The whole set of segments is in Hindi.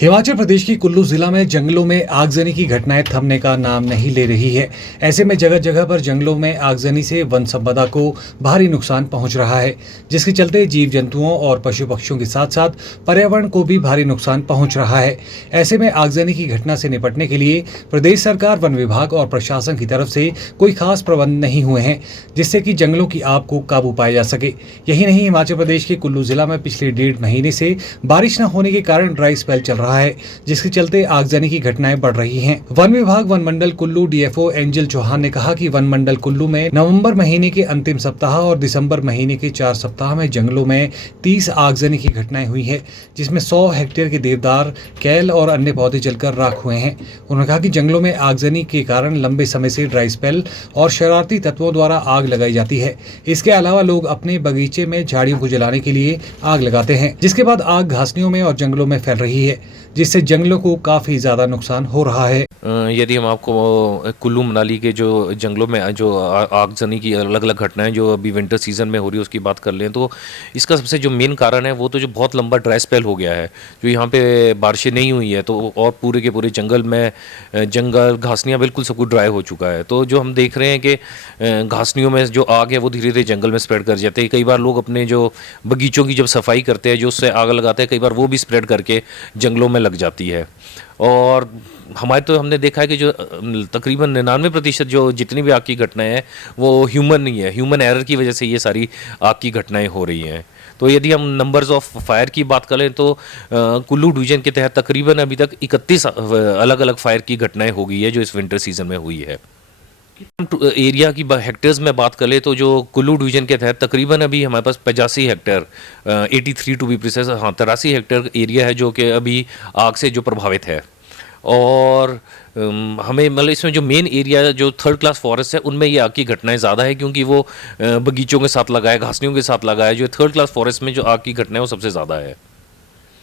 हिमाचल प्रदेश की कुल्लू जिला में जंगलों में आगजनी की घटनाएं थमने का नाम नहीं ले रही है। ऐसे में जगह जगह पर जंगलों में आगजनी से वन संपदा को भारी नुकसान पहुंच रहा है, जिसके चलते जीव जंतुओं और पशु पक्षियों के साथ साथ पर्यावरण को भी भारी नुकसान पहुंच रहा है। ऐसे में आगजनी की घटना से निपटने के लिए प्रदेश सरकार, वन विभाग और प्रशासन की तरफ से कोई खास प्रबंध नहीं हुए हैं, जिससे कि जंगलों की आग को काबू पाया जा सके। यही नहीं, हिमाचल प्रदेश के कुल्लू जिला में पिछले 1.5 महीने से बारिश न होने के कारण ड्राई स्पेल चल रहा है, जिसके चलते आगजनी की घटनाएं बढ़ रही हैं। वन विभाग वन मंडल कुल्लू डीएफओ एंजल चौहान ने कहा कि वन मंडल कुल्लू में नवंबर महीने के अंतिम सप्ताह और दिसंबर महीने के 4 सप्ताह में जंगलों में 30 आगजनी की घटनाएं हुई है, जिसमें 100 हेक्टेयर के देवदार, कैल और अन्य पौधे जलकर राख हुए हैं। उन्होंने कहा कि जंगलों में आगजनी के कारण लंबे समय से ड्राई स्पेल और शरारती तत्वों द्वारा आग लगाई जाती है। इसके अलावा लोग अपने बगीचे में झाड़ियों को जलाने के लिए आग लगाते हैं, जिसके बाद आग घासनियों में और जंगलों में फैल रही है, जिससे जंगलों को काफी ज्यादा नुकसान हो रहा है। यदि हम आपको कुल्लू मनाली के जो जंगलों में जो आगजनी की अलग अलग घटनाएं जो अभी विंटर सीजन में हो रही है उसकी बात कर लें, तो इसका सबसे जो मेन कारण है वो तो जो बहुत लंबा ड्राई स्पेल हो गया है, जो यहाँ पे बारिशें नहीं हुई है, तो और पूरे के पूरे जंगल में जंगल घासनियाँ बिल्कुल सब कुछ ड्राई हो चुका है। तो जो हम देख रहे हैं कि घासनियों में जो आग है वो धीरे धीरे जंगल में स्प्रेड कर जाते हैं। कई बार लोग अपने जो बगीचों की जब सफाई करते हैं, जो उससे आग लगाते हैं, कई बार वो भी स्प्रेड करके जंगलों में लग जाती है। और हमने देखा है कि जो तकरीबन 99% जो जितनी भी आग की घटनाएं हैं वो ह्यूमन ही है, ह्यूमन एरर की वजह से ये सारी आग की घटनाएं हो रही हैं। तो यदि हम नंबर्स ऑफ फायर की बात करें तो कुल्लू डिवीजन के तहत तकरीबन अभी तक 31 अलग अलग फायर की घटनाएं हो गई है जो इस विंटर सीजन में हुई है। एरिया की हेक्टेयर्स में बात करें तो जो कुल्लू डिवीजन के तहत तकरीबन अभी हमारे पास 85 हेक्टेयर 83 टू बी प्रिसाइज, हाँ 83 हेक्टेयर एरिया है जो कि अभी आग से जो प्रभावित है। और हमें मतलब इसमें जो मेन एरिया जो 3rd क्लास फॉरेस्ट है उनमें ये आग की घटनाएं ज़्यादा है, क्योंकि वो बगीचों के साथ लगा है, घासनियों के साथ लगा है। जो 3rd क्लास फॉरेस्ट में जो आग की घटनाएं वो सबसे ज़्यादा है।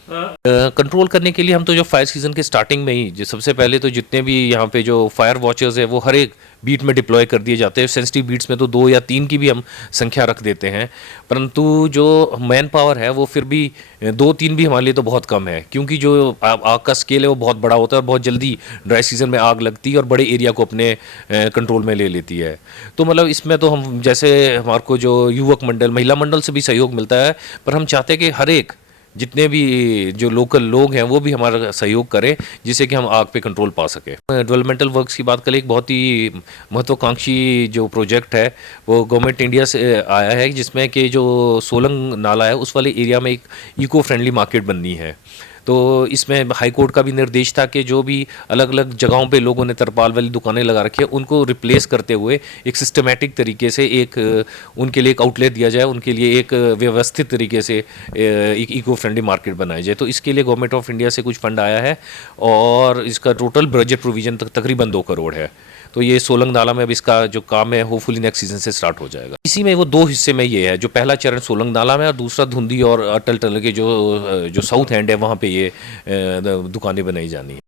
कंट्रोल करने के लिए हम तो जो फायर सीजन के स्टार्टिंग में ही जो सबसे पहले तो जितने भी यहाँ पे जो फायर वॉचर्स है वो हर एक बीट में डिप्लॉय कर दिए जाते हैं। सेंसिटिव बीट्स में तो 2 या 3 की भी हम संख्या रख देते हैं, परंतु जो मैन पावर है वो फिर भी 2-3 भी हमारे लिए तो बहुत कम है, क्योंकि जो आग का स्केल है वो बहुत बड़ा होता है और बहुत जल्दी ड्राई सीजन में आग लगती है और बड़े एरिया को अपने कंट्रोल में ले लेती है। तो मतलब इसमें तो हम जैसे हमारे को जो युवक मंडल, महिला मंडल से भी सहयोग मिलता है, पर हम चाहते हैं कि हर एक जितने भी जो लोकल लोग हैं वो भी हमारा सहयोग करें, जिससे कि हम आग पे कंट्रोल पा सकें। डेवलपमेंटल वर्क्स की बात करें, एक बहुत ही महत्वाकांक्षी जो प्रोजेक्ट है वो गवर्नमेंट इंडिया से आया है, जिसमें कि जो सोलंग नाला है उस वाले एरिया में एक इको फ्रेंडली मार्केट बननी है। तो इसमें हाई कोर्ट का भी निर्देश था कि जो भी अलग अलग जगहों पे लोगों ने तरपाल वाली दुकानें लगा रखी है उनको रिप्लेस करते हुए एक सिस्टमेटिक तरीके से एक उनके लिए एक आउटलेट दिया जाए, उनके लिए एक व्यवस्थित तरीके से एक इको फ्रेंडली मार्केट बनाई जाए। तो इसके लिए गवर्नमेंट ऑफ इंडिया से कुछ फंड आया है और इसका टोटल बजट प्रोविजन तकरीबन 2 करोड़ है। तो ये सोलंग नाला में अब इसका जो काम है होपफुली नेक्स्ट सीजन से स्टार्ट हो जाएगा। इसी में वो 2 हिस्से में ये है, जो पहला चरण सोलंग नाला में और दूसरा धुंधी और अटल टनल के जो साउथ एंड है वहाँ पे ये दुकानें बनाई जानी है।